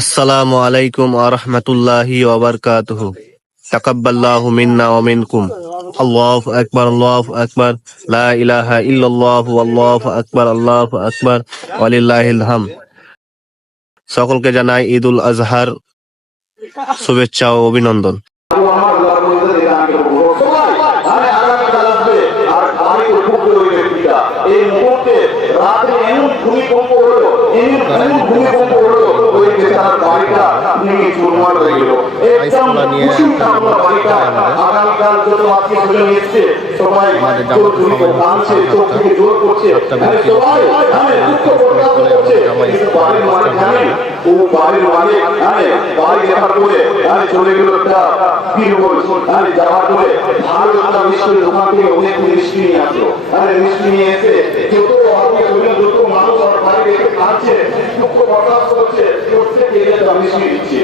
আসসালামু আলাইকুম ওয়া রাহমাতুল্লাহি ওয়া বারাকাতুহু। তাকাব্বালাহু মিন্না ওয়া মিনকুম। আল্লাহু আকবার, আল্লাহু আকবার, লা ইলাহা ইল্লাল্লাহু আল্লাহু আকবার, আল্লাহু আকবার, ওয়া লিল্লাহিল হামদ। সকলকে জানাই ঈদুল আজহার শুভেচ্ছা ও অভিনন্দন। এই মুহূর্তে রাতে এমন ভূমিকম্প হলো, এমন ভূমিকম্প হলো, ওই বেচারার বাড়িটা ভেঙে চুরমার হয়ে গেল। একদম কুসুম ঠাকুমার বাড়িটা আগামীকাল যত আত্মীয় স্বজন এসছে সবাই জোর করে কাঁদছে, চোখ থেকে জোর করছে, সবাই দুঃখ প্রকাশ করছে, কিন্তু বাড়ির মালিক জানেন, ও বাড়ির মালিক বাড়ি দেখার পরে চলে গেল একটা বীরবল, যাওয়ার পরে ভালো একটা মিষ্টির দোকান থেকে অনেক মিষ্টি নিয়ে আসলো। মিষ্টি নিয়ে এসে যত যত মানুষ আমার বাড়ি রেখে খাচ্ছে, দুঃখ প্রকাশ করছে, প্রত্যেকে মিষ্টি দিচ্ছে।